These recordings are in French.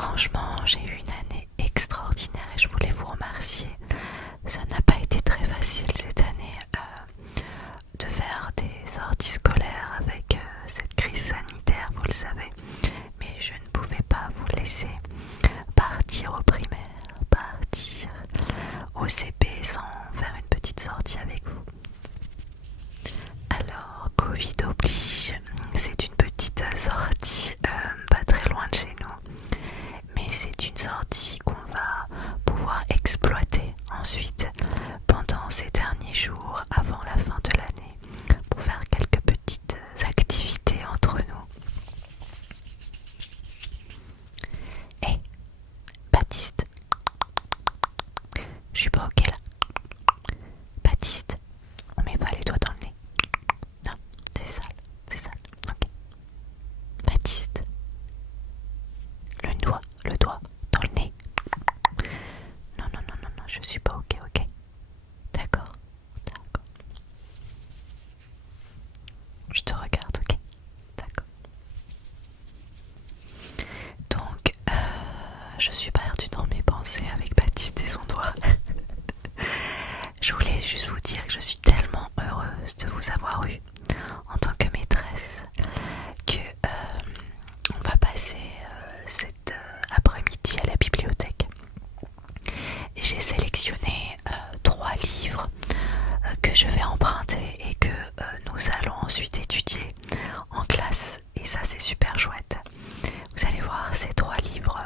Franchement, j'ai eu une année extraordinaire et je voulais vous remercier. Ça n'a pas été très facile cette année de faire des sorties scolaires avec cette crise sanitaire, vous le savez. Mais je ne pouvais pas vous laisser partir au primaire, partir au CP sans faire une petite sortie avec vous. Alors, Covid oblige, c'est une petite sortie pas très loin de chez nous. Mais c'est une sortie qu'on va pouvoir exploiter ensuite pendant ces derniers jours avant la fin de l'année pour faire quelques petites activités entre nous. Hé, Baptiste, je suis pas ok là. Baptiste, on met pas les doigts dans le nez. Non, c'est sale, c'est sale. Ok. Baptiste, le doigt dans le nez. Non, non, non, non, non, je suis pas ok, ok. D'accord, d'accord. Je te regarde, ok. D'accord. Donc, je suis perdue dans mes pensées avec Baptiste et son doigt. Je voulais juste vous dire que je suis tellement heureuse de vous avoir eu en tant que maîtresse que on va passer cet après-midi à la bibliothèque. J'ai sélectionné 3 livres que je vais emprunter et que nous allons ensuite étudier en classe, et ça c'est super chouette. Vous allez voir ces 3 livres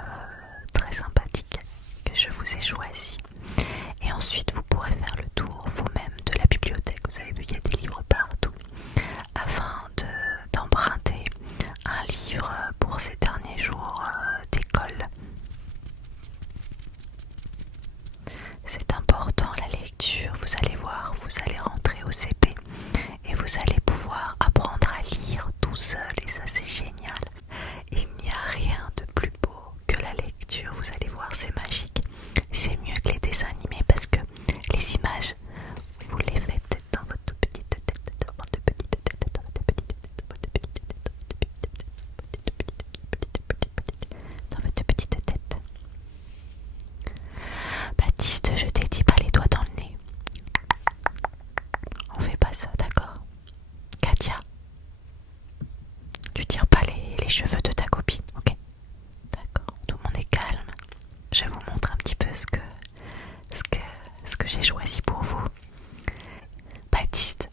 très sympathiques que je vous ai choisis, et ensuite vous pourrez faire le tour vous-même de la bibliothèque. Vous avez vu, il y a des livres partout afin d'emprunter un livre pour ces derniers jours d'école. C'est important la lecture, vous allez voir, vous allez rentrer au CP et vous allez pouvoir apprendre à lire tout seul, et ça c'est génial. Il n'y a rien de plus beau que la lecture, vous allez voir, c'est magique. C'est mieux que les dessins animés parce que les images, vous les faites dans votre petite tête, dans votre petite tête, dans votre petite tête, dans votre petite tête, dans votre petite tête. Baptiste, je t'ai dit pas les doigts dans le nez. On fait pas ça, d'accord? Katia, tu tires pas les cheveux de ta copine, ok? D'accord, tout le monde est calme. Je vous montre un petit peu ce que j'ai choisi pour vous. Baptiste,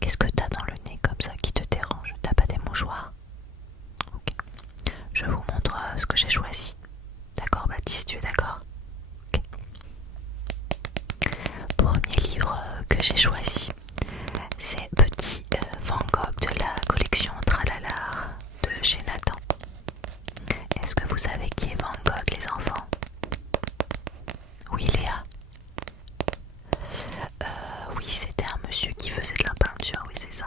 qu'est-ce que t'as dans le nez comme ça qui te dérange? T'as pas des mouchoirs? Ok. Je vous montre ce que j'ai choisi. D'accord, Baptiste, tu es d'accord? Ok. Premier livre que j'ai choisi, c'est Petit Van Gogh de la collection Tralala de chez Nathan. Est-ce que vous savez qui est Van Gogh, les enfants? Oui, Léa. Oui, c'était un monsieur qui faisait de la peinture, oui, c'est ça.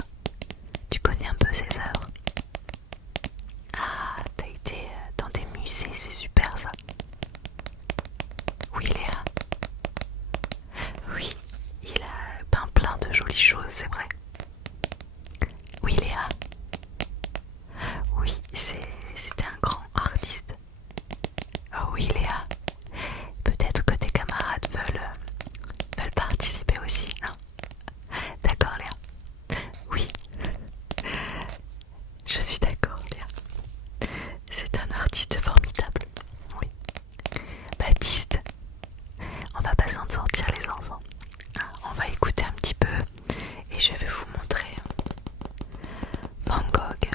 Tu connais un peu ses œuvres? Ah, t'as été dans des musées, c'est super ça. Oui, Léa. Oui, il a peint plein de jolies choses, c'est vrai. Oui, Léa. Oui, c'était un grand artiste. Oh oui, Léa. Peut-être que tes camarades veulent participer aussi, non? D'accord, Léa. Oui. Je suis d'accord, Léa. C'est un artiste formidable. Oui. Baptiste, on va pas s'en sortir, les enfants. On va écouter un petit peu et je vais vous montrer Van Gogh.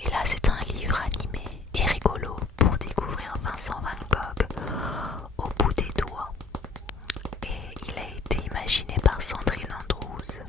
Et là, c'est un livre animé et rigolo pour découvrir Vincent Van Gogh au bout des doigts. Et il a été imaginé par Sandrine Andrews.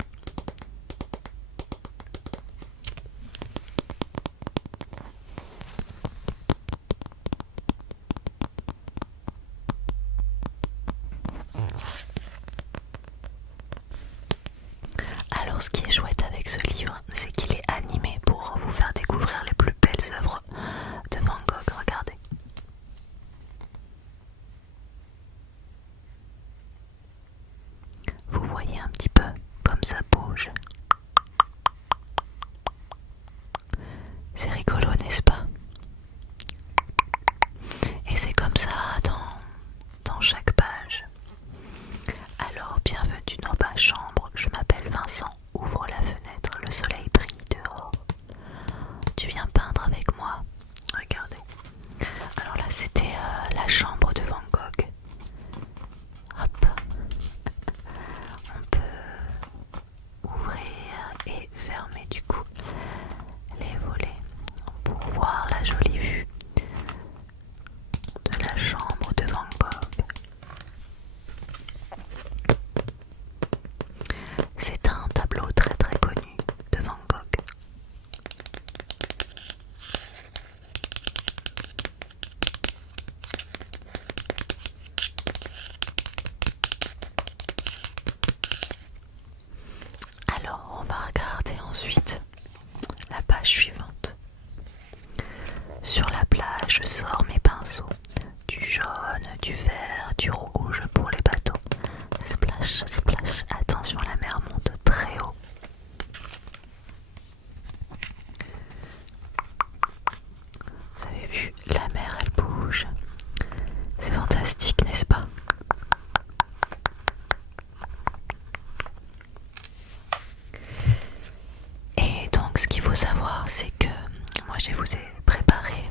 je vous ai préparé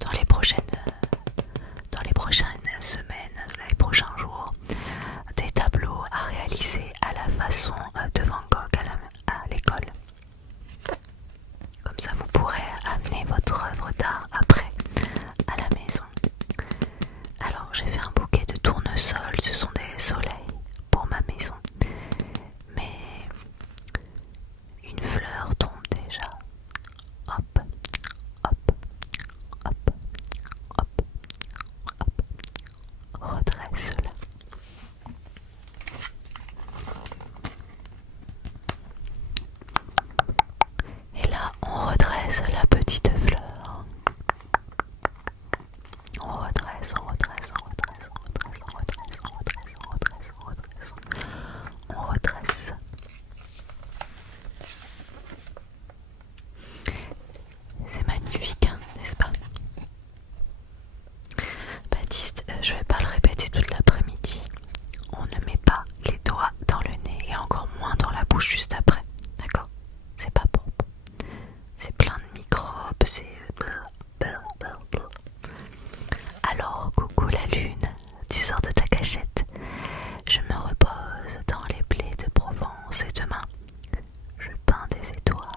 dans les prochaines semaines, les prochains jours, des tableaux à réaliser à la façon de Van Gogh à l'école. Comme ça vous pourrez amener votre œuvre d'art après à la maison. Alors j'ai fait un bouquet de tournesols, ce sont des soleils pour ma maison. Mais une fleur tombe déjà. Hop, hop, hop, hop, hop. Redresse-la. Et là, on redresse la petite fleur. On redresse, on redresse, on redresse, on redresse, on redresse, on redresse, on redresse, on redresse, on redresse. C'est magnifique, hein, n'est-ce pas? Baptiste, je vais pas le répéter toute l'après-midi. On ne met pas les doigts dans le nez et encore moins dans la bouche juste après. D'accord? C'est pas propre. C'est plein de microbes, c'est... Alors, coucou la lune, tu sors de ta cachette. Je me repose dans les blés de Provence et demain, je peins des étoiles.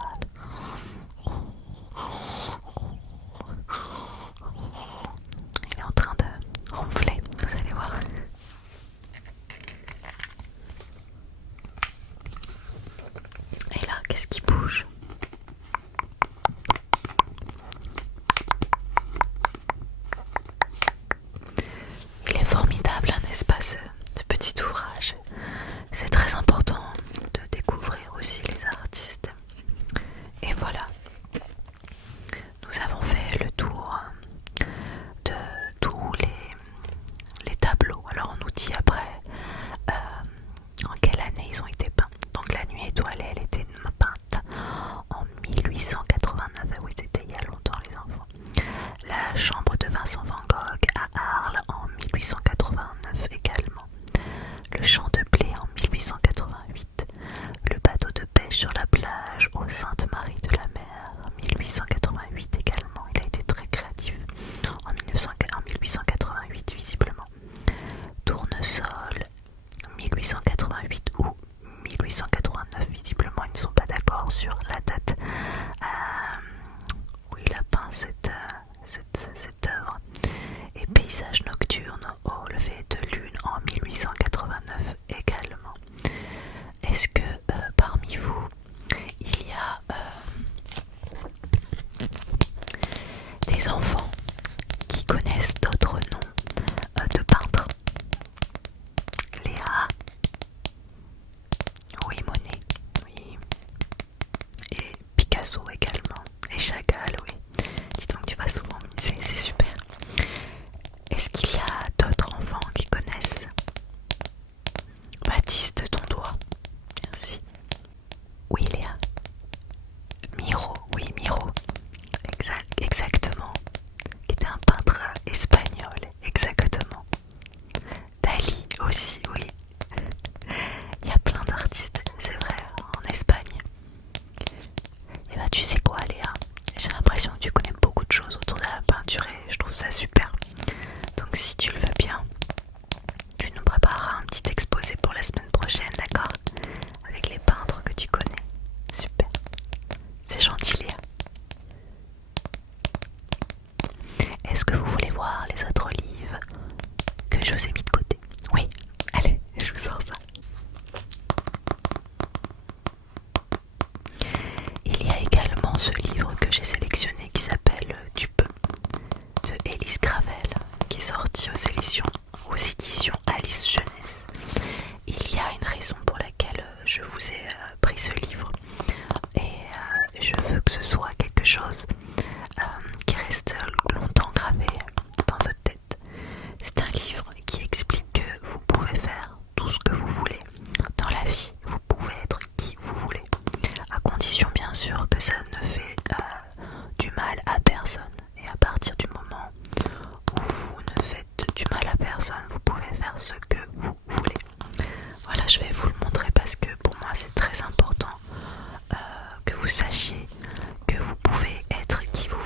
Il est en train de ronfler, vous allez voir. Et là, qu'est-ce qui bouge? Il est formidable, n'est-ce pas, ce petit ouvrage? C'est très important de découvrir aussi les artistes. Et voilà, nous avons fait le tour de tous les tableaux. Alors on nous dit après en quelle année ils ont été peints. Donc la nuit étoilée, elle était peinte en 1889. Ah oui, c'était il y a longtemps les enfants. La chambre de Vincent Van Gogh à Arles en 1889 également. Le champ de blé en 1888. Le bateau de pêche sur la plage aux Sainte-Marie de la Mer en 1888 également. Il a été très créatif en 1888 visiblement. Tournesol 1888 ou 1889 visiblement, ils ne sont pas d'accord sur la date où il a peint cette œuvre. Et paysage nocturne au lever de lune en 1889 également. Est-ce que parmi vous il y a des enfants qui connaissent d'autres noms de peintres? Léa, oui, Monet, oui, et Picasso également, et Chagall, oui. Dis donc, tu vas souvent au musée, c'est super. Est-ce qu'il y a d'autres enfants qui connaissent? Baptiste, ton doigt, merci. Oui, Léa. Miro, oui, Miro, exactement, qui était un peintre espagnol, exactement. Dali aussi, oui. Il y a plein d'artistes, c'est vrai, en Espagne. Et bah tu sais quoi Léa, j'ai l'impression que tu connais beaucoup de choses autour de la peinture et je trouve ça super. Donc si tu le veux bien, tu nous prépareras un petit exposé pour la semaine prochaine, d'accord? Avec les peintres que tu connais. Super. C'est gentil Léa. Est-ce que vous voulez voir les autres livres que je vous ai mis de côté? Oui, allez, je vous sors ça. Il y a également ce livre que j'ai sélectionné qui s'appelle Tu peux de Élise Gravel, qui est sorti aux éditions Alice Jeunesse. Il y a une raison pour laquelle je vous ai pris ce livre et je veux que ce soit quelque chose qui reste longtemps gravé dans votre tête. C'est un livre qui explique que vous pouvez faire tout ce que vous voulez dans la vie, vous pouvez être qui vous voulez, à condition bien sûr que ça ne fait du mal à personne. Et à partir du moment où vous ne faites du mal à personne, vous pouvez faire ce que vous voulez. Voilà, je vais vous le montrer parce que pour moi c'est très important que vous sachiez que vous pouvez être qui vous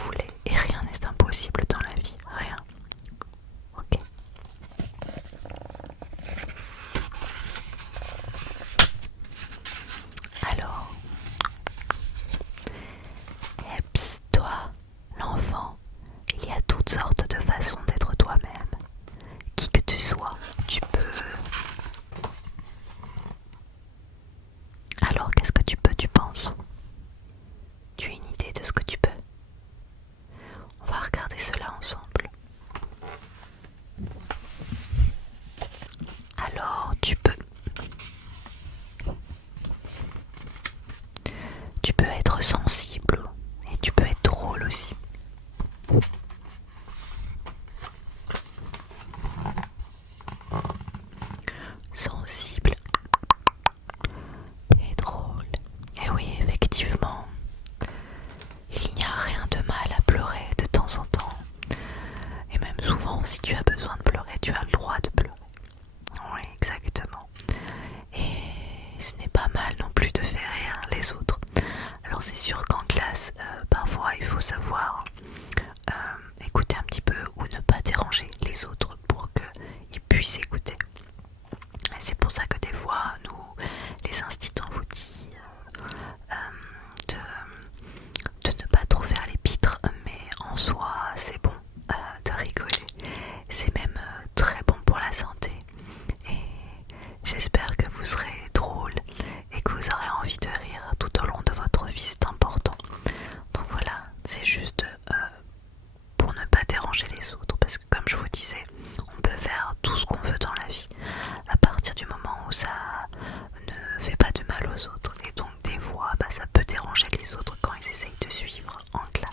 savoir écouter un petit peu ou ne pas déranger les autres pour qu'ils puissent écouter. Et c'est pour ça que des fois, nous, les institutants, vous dit de ne pas trop faire les pitres, mais en soi, c'est bon de rigoler. C'est même très bon pour la santé. Et j'espère que vous serez drôle et que vous aurez envie de rire tout au long de votre vie, c'est important. Donc voilà, c'est juste pour ne pas déranger les autres, parce que comme je vous disais, on peut faire tout ce qu'on veut dans la vie à partir du moment où ça ne fait pas de mal aux autres. Et donc des fois, ça peut déranger les autres quand ils essayent de suivre en classe.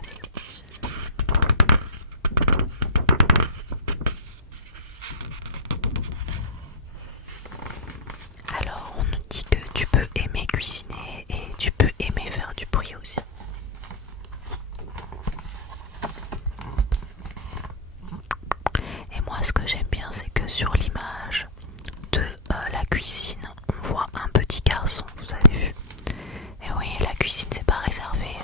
Alors on nous dit que tu peux aimer cuisiner et tu peux aimer faire du bruit aussi. Et moi ce que j'aime bien, c'est que sur l'image de la cuisine, on voit un petit garçon, vous avez vu. Et oui, la cuisine c'est pas réservé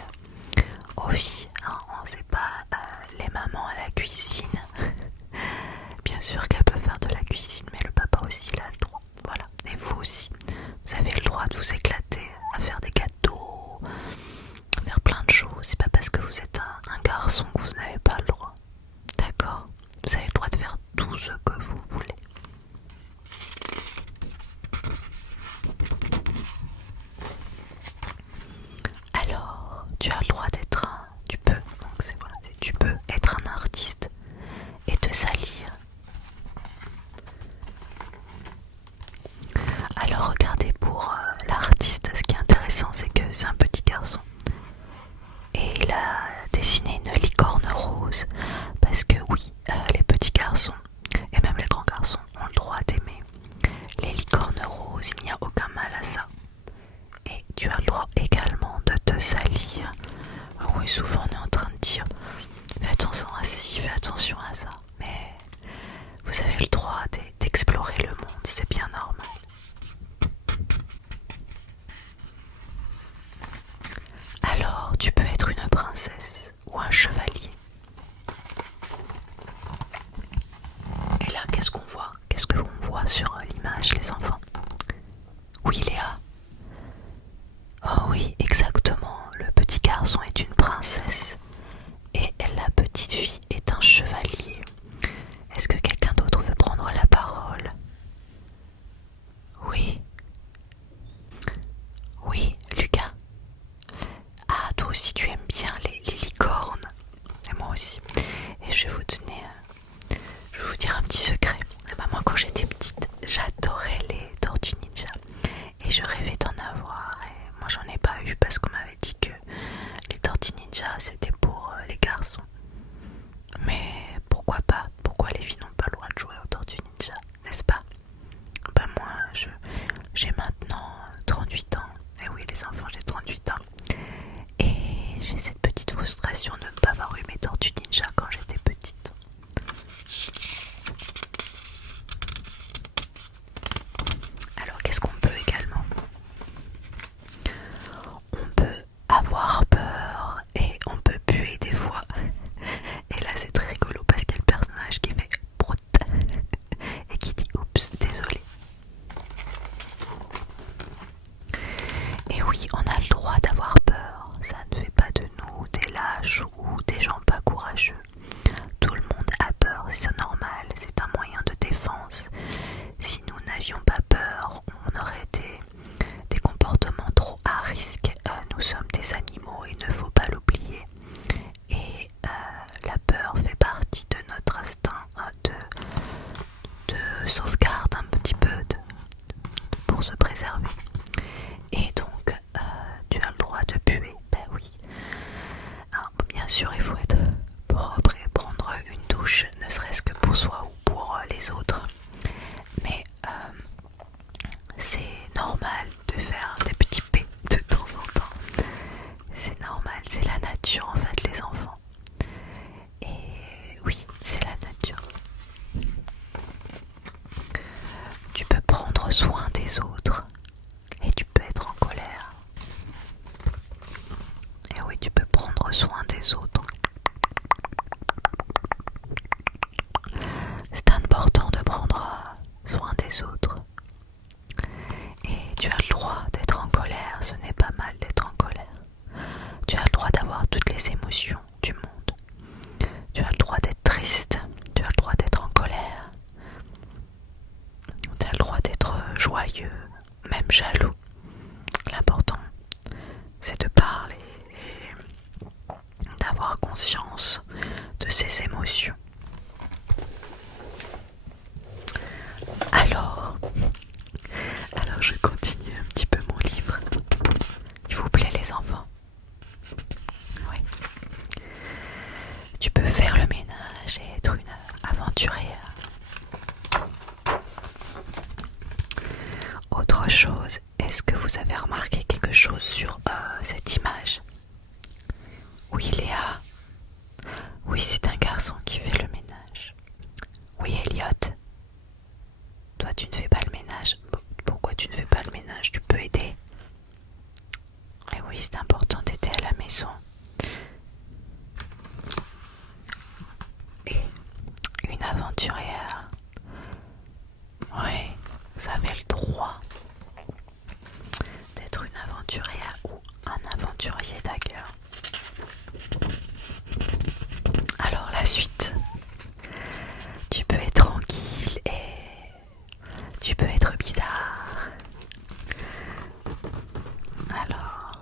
aux filles, hein. C'est pas les mamans à la cuisine. Bien sûr qu'elle peut faire de la cuisine, mais le papa aussi il a le droit. Voilà, et vous aussi, vous avez le droit de vous éclater à faire des gâteaux, à faire plein de choses. C'est pas parce que vous êtes un garçon que vous n'avez pas le droit. D'accord? Vous avez le droit de faire tout ce que vous voulez. Alors, tu as le droit d'être un... Tu peux, donc c'est voilà, tu peux être un artiste et te salir. Alors regardez, pour l'artiste, ce qui est intéressant, c'est que c'est un petit garçon. Et il a dessiné une licorne rose. Parce que oui, les petits garçons, et même les grands garçons, ont le droit d'aimer les licornes roses. Il n'y a aucun mal à ça. Et tu as le droit également de te salir. Oui, souvent on est en train de dire fais attention à ci, fais attention à ça. Mais vous avez le droit d'explorer le monde, c'est bien normal. Alors, tu peux être une princesse ou un chevalier. Et là, qu'est-ce qu'on voit? Qu'est-ce que l'on voit sur l'image, les enfants? Oui, Léa. Oh oui, exactement. Le petit garçon est une princesse et la petite fille est un chevalier. Est-ce que quelqu'un d'autre veut prendre la parole? Oui. Oui, Lucas. Ah, toi aussi tu aimes bien les licornes. Et moi aussi. Et je vais vous dire un petit secret. Moi quand j'étais petite, j'adorais les tortues ninja. Et je rêvais d'en avoir. Et moi j'en ai pas eu parce qu'on m'avait dit que les tortues ninja c'était pour les garçons. Mais pourquoi pas? Pourquoi les filles n'ont pas le droit de jouer aux tortues ninja, n'est-ce pas? Moi j'ai maintenant 38 ans. Et oui les enfants, j'ai 38 ans. Et j'ai cette petite frustration de ne pas avoir eu mes tortues ninja quand j'étais petite. Alors qu'est-ce qu'on peut également? On peut avoir peur et on peut puer des fois. Et là c'est très rigolo parce qu'il y a le personnage qui fait prout et qui dit oups, désolé. Et oui, on a le droit d'avoir peur. Ça ne fait pas de nous des lâches ou des gens pas courageux. Tout le monde a peur, c'est normal, c'est un moyen de défense. Si nous n'avions pas peur, on aurait des comportements trop à risque. Nous sommes des animaux, il ne faut pas l'oublier. Et la peur fait partie de notre instinct de sauvegarde un petit peu pour se préserver. Et donc, tu as le droit de puer, ben oui. Alors, bien sûr, il faut être propre et prendre une douche, ne serait-ce que pour soi ou pour les autres. Mais c'est normal de faire des petits pets de temps en temps. C'est normal, c'est la nature en fait, les enfants. Et oui, c'est la nature. Tu peux prendre soin des autres et tu peux être en colère. Et oui, tu peux prendre soin des autres émotions du monde. Tu as le droit d'être triste, tu as le droit d'être en colère, tu as le droit d'être joyeux, même jaloux. L'important, c'est de parler et d'avoir conscience de ses émotions. Alors je continue un petit peu mon livre. Il vous plaît les enfants? Oui. Tu peux faire le ménage et être une aventurière. Autre chose, est-ce que vous avez remarqué quelque chose sur cette image? Oui, Léa. Oui, c'est un garçon qui fait le ménage. Oui, Elliot. Toi, tu ne fais pas le ménage. Pourquoi tu ne fais pas le ménage? Tu peux aider. Et oui, c'est important d'aider à la maison. Et une aventurière. Oui, vous avez le droit d'être une aventurière ou un aventurier d'ailleurs. Alors la suite. Tu peux être tranquille et tu peux être bizarre. Alors,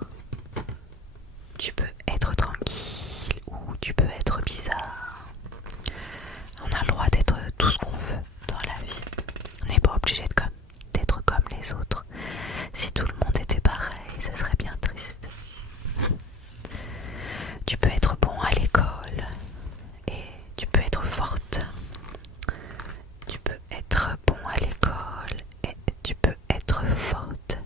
tu peux être tranquille ou tu peux être bizarre. On a le droit d'être tout ce qu'on veut dans la vie. On n'est pas obligé d'être comme les autres. Si tout le monde était pareil, ça serait bien triste. Tu peux être bon à l'école et tu peux être forte. Tu peux être bon à l'école et tu peux être forte.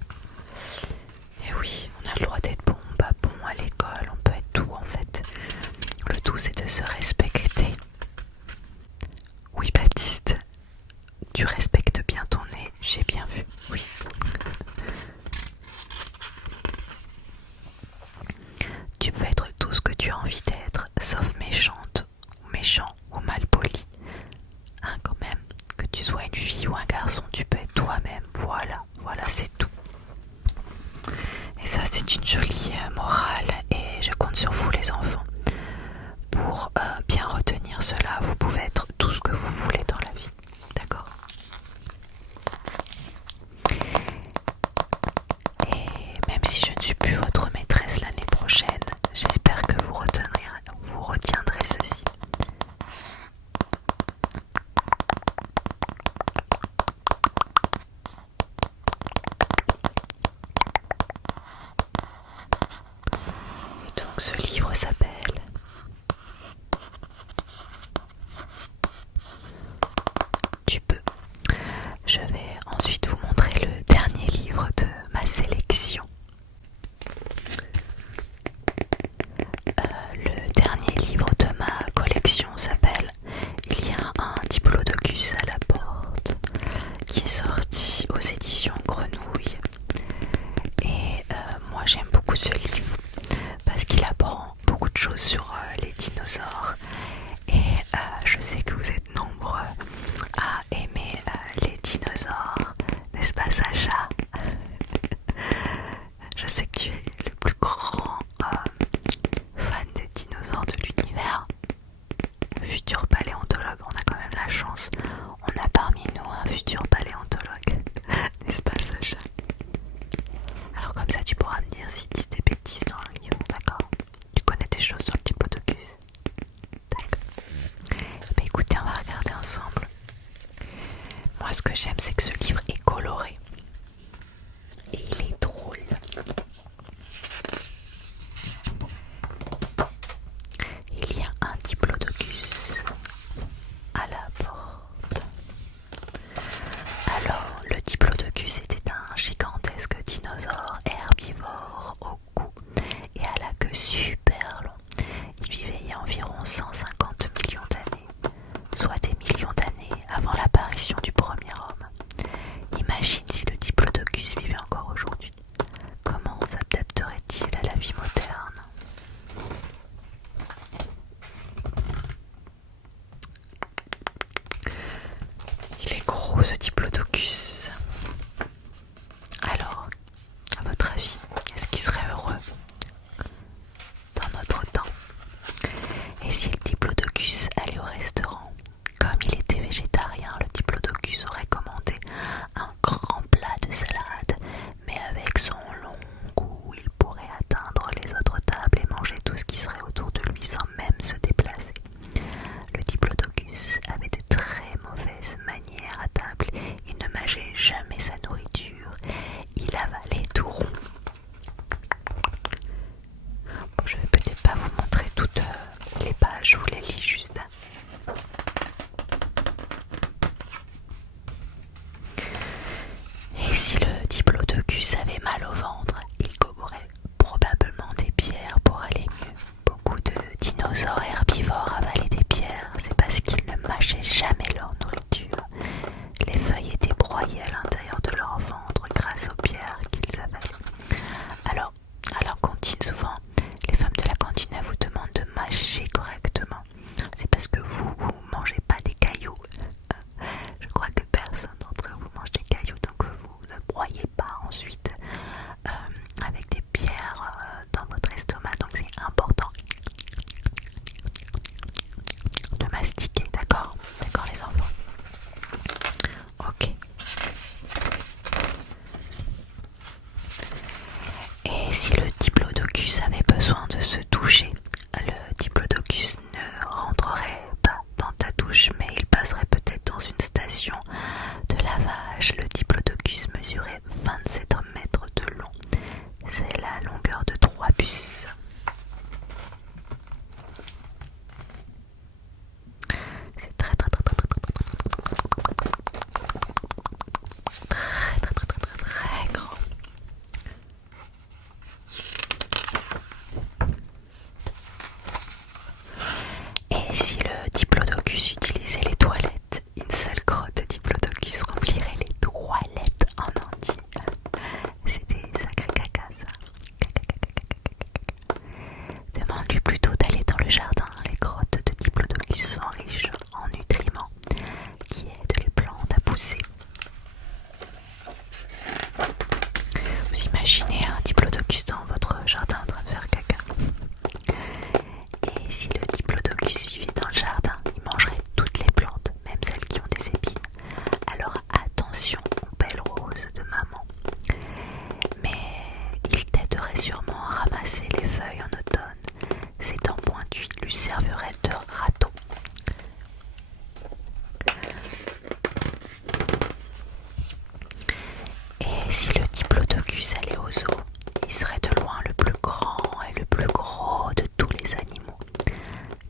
Et oui, on a le droit d'être bon, pas bon à l'école, on peut être tout en fait. Le tout c'est de se respecter. Oui Baptiste, tu respectes bien ton nez, j'ai bien vu, oui. Tu peux être tout ce que tu as envie d'être, sauf méchante, ou méchant, ou mal poli. Hein, quand même, que tu sois une fille ou un garçon, tu peux être toi-même, voilà, c'est tout. Et ça, c'est une jolie morale, et je compte sur vous les enfants. Pour bien retenir cela, vous pouvez être tout ce que vous voulez dans la vie, d'accord? Et même si je ne suis plus votre maîtresse l'année prochaine, j'espère que vous retiendrez ceci. Et donc ce livre s'appelle Tu peux. Je vais ensuite vous montrer le dernier livre de ma sélection. Le dernier livre de ma collection s'appelle Il y a un diplodocus à la porte, qui est sorti aux éditions Grenouille. Et moi j'aime beaucoup ce livre parce qu'il apprend beaucoup de choses sur les dinosaures. Et je sais que vous êtes nombreux à aimer les dinosaures, n'est-ce pas Sacha? Je sais que tu es le plus grand fan des dinosaures de l'univers. Futur paléontologue, on a quand même la chance. On a parmi nous un futur paléontologue, n'est-ce pas Sacha? Alors comme ça tu pourras me dire si tu dis des bêtises dans le livre, d'accord? Tu connais des choses sur le diplodocus? D'accord. Bah écoutez, on va regarder ensemble. Moi ce que j'aime c'est que ce livre est coloré. Et il est drôle. Il y a un diplodocus à la porte. Alors, le diplodocus était un gigantesque dinosaure herbivore au cou et à la queue super long. Il vivait il y a environ 150 millions d'années, soit des millions d'années avant l'apparition du premier homme. si le diplodocus allait au restaurant? Comme il était végétarien, le diplodocus aurait commandé un grand plat de salade, mais avec son long cou, il pourrait atteindre les autres tables et manger tout ce qui serait autour de lui sans même se déplacer. Le diplodocus avait de très mauvaises manières à table. Il ne mâchait jamais sa nourriture. Il avalait tout rond. Bon, je vais peut-être pas vous montrer toutes les pages, je vous les lis juste. Et si le diplodocus avait mal au ventre, il gobberait probablement des pierres pour aller mieux. Beaucoup de dinosaures herbivores avalaient des pierres, c'est parce qu'ils ne mâchaient jamais leur nourriture. Les feuilles étaient broyées à l'intérieur de leur ventre grâce aux pierres qu'ils avalaient. Alors, à la cantine, souvent, les femmes de la cantine vous demandent de mâcher correctement. C'est parce que vous mangez pas des cailloux. Je crois que personne d'entre vous mange des cailloux, donc vous ne broyez pas ensuite avec des pierres dans votre estomac. Donc c'est important de mastiquer, d'accord? D'accord les enfants? Ok. Et si le diplodocus avait besoin de se doucher, le diplodocus ne rentrerait pas dans ta douche, mais il passerait peut-être dans une station de lavage. Le diplodocus mesurait 27 mètres de long. C'est la longueur de 3 bus. C'est très grand. Et si le diplodocus utilisait les toilettes, une seule crotte de diplodocus remplirait les toilettes en entier. C'est des sacrés caca ça. Demande-lui plutôt d'aller dans le jardin. Les grottes de diplodocus sont riches en nutriments qui aident les plantes à pousser. Vous imaginez un diplodocus dans votre jardin en train de faire caca. Et si le diplodocus vivait dans le jardin, il mangerait toutes les plantes, même celles qui ont des épines. Alors attention aux belles roses de maman. Mais il t'aiderait sûrement à ramasser les feuilles en automne. Ses dents pointues lui serviraient de râteau. Et si le diplodocus allait au zoo, il serait de loin le plus grand et le plus gros de tous les animaux.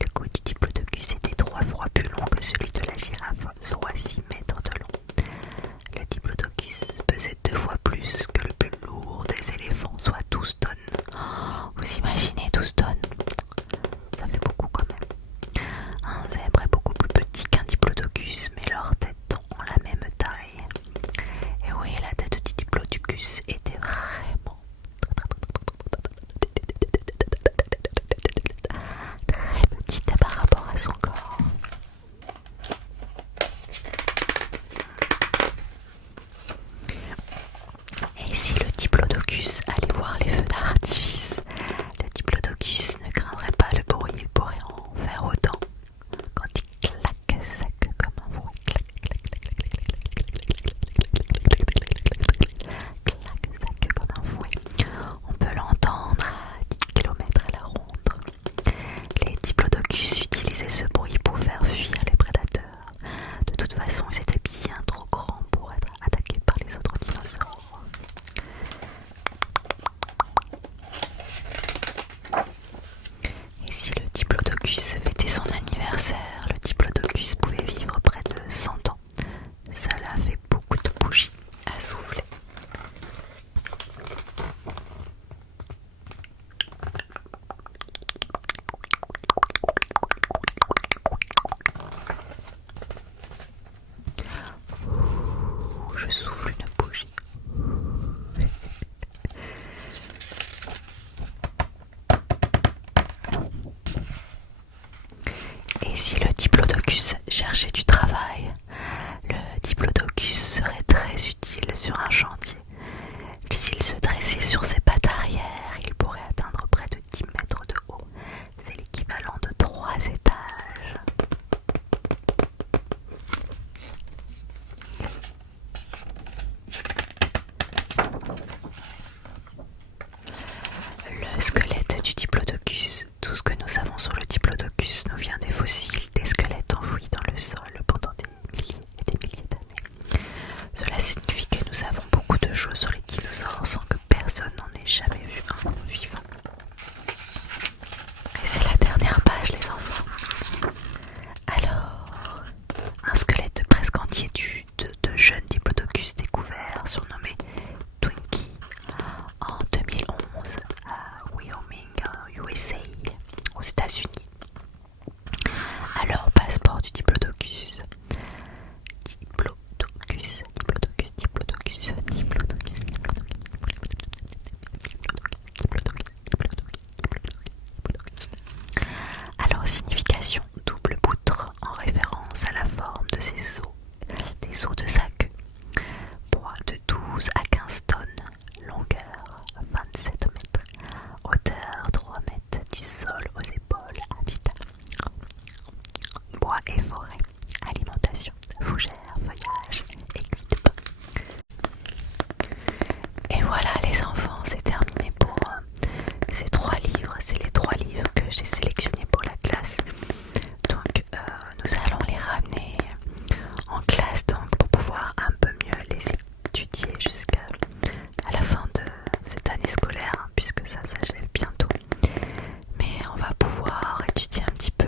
Le cou du diplodocus était 3 fois plus long que celui de la girafe, soit 6 mètres de long. Le diplodocus pesait 2 fois plus que le plus lourd des éléphants, soit 12 tonnes. Oh, vous imaginez 12 tonnes? Ça fait beaucoup quand même. Un zèbre est beaucoup plus petit qu'un diplodocus, mais leurs têtes ont la même taille. Et oui, la tête du diplodocus était vraiment très petite par rapport à son corps. Et si le diplodocus allait voir les feux d'artifice, le diplodocus ne craindrait pas le bruit, il pourrait en faire autant. Quand il claque sa queue comme un fouet, claque sa queue comme un fouet, on peut l'entendre à 10 km à la ronde. Les diplodocus utilisaient ce bruit pour faire fuir les prédateurs. De toute façon, ils étaient bien trop grands pour être attaqués par les autres dinosaures. Et si le diplodocus fêtait son anniversaire, le diplodocus pouvait vivre près de 100 ans. Cela fait beaucoup de bougies à souffler. Je souffle une bougie. États-Unis. Alors, passeport du diplodocus. Alors, signification, double poutre en référence à la forme de ses os, des os de sa queue. Poids de 12 à 15 tonnes, longueur 27 mètres, hauteur 3 mètres du sol aux épaules, habitat. Bois et forêt, alimentation, fougères, feuillage, aiguilles de pain. Et voilà les enfants, c'est terminé pour ces 3 livres. C'est les 3 livres que j'ai sélectionnés pour la classe. Donc nous allons les ramener en classe donc, pour pouvoir un peu mieux les étudier jusqu'à la fin de cette année scolaire, hein, puisque ça s'achève bientôt. Mais on va pouvoir étudier un petit peu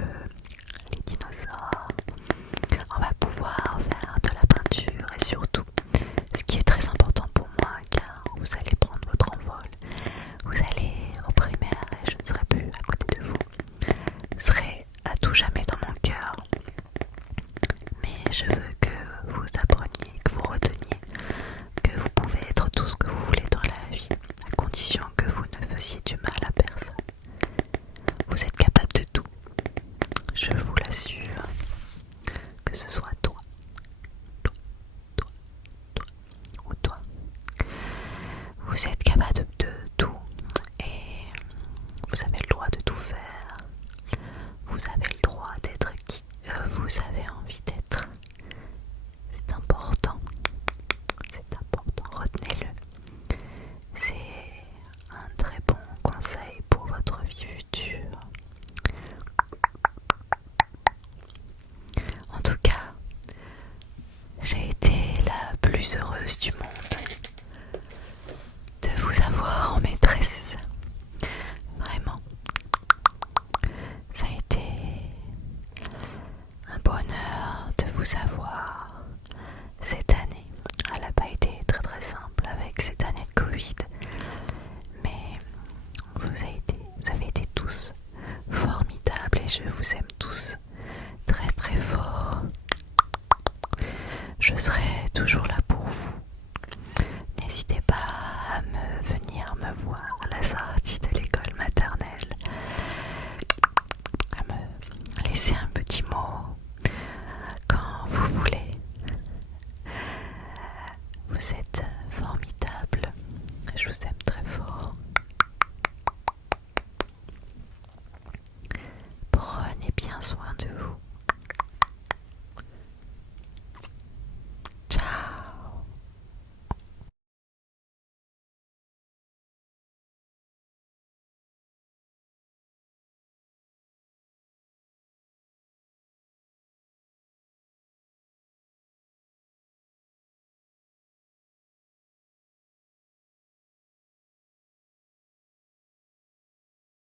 les dinosaures, on va pouvoir faire de la peinture et surtout, ce qui est très important pour moi car vous allez prendre votre envol, vous allez au primaire et je ne serai plus à côté de vous, vous serez à tout jamais dans mon cœur. Mais je veux que vous appreniez, que vous reteniez que vous pouvez être tout ce que vous voulez dans la vie, à condition que vous ne fassiez du mal à personne. Vous êtes capable de tout, je vous l'assure, que ce soit toi ou toi. Vous êtes capable de tout et vous avez le droit de tout faire. Vous avez le droit d'être qui vous avez envie d'être. C'est important. C'est important, retenez-le. C'est un très bon conseil pour votre vie future. En tout cas, j'ai été la plus heureuse du monde de vous avoir en maîtresse. Vraiment. Ça a été un bonheur de vous avoir cette année. Elle n'a pas été très très simple avec cette année de Covid, mais vous avez été tous formidables et je vous aime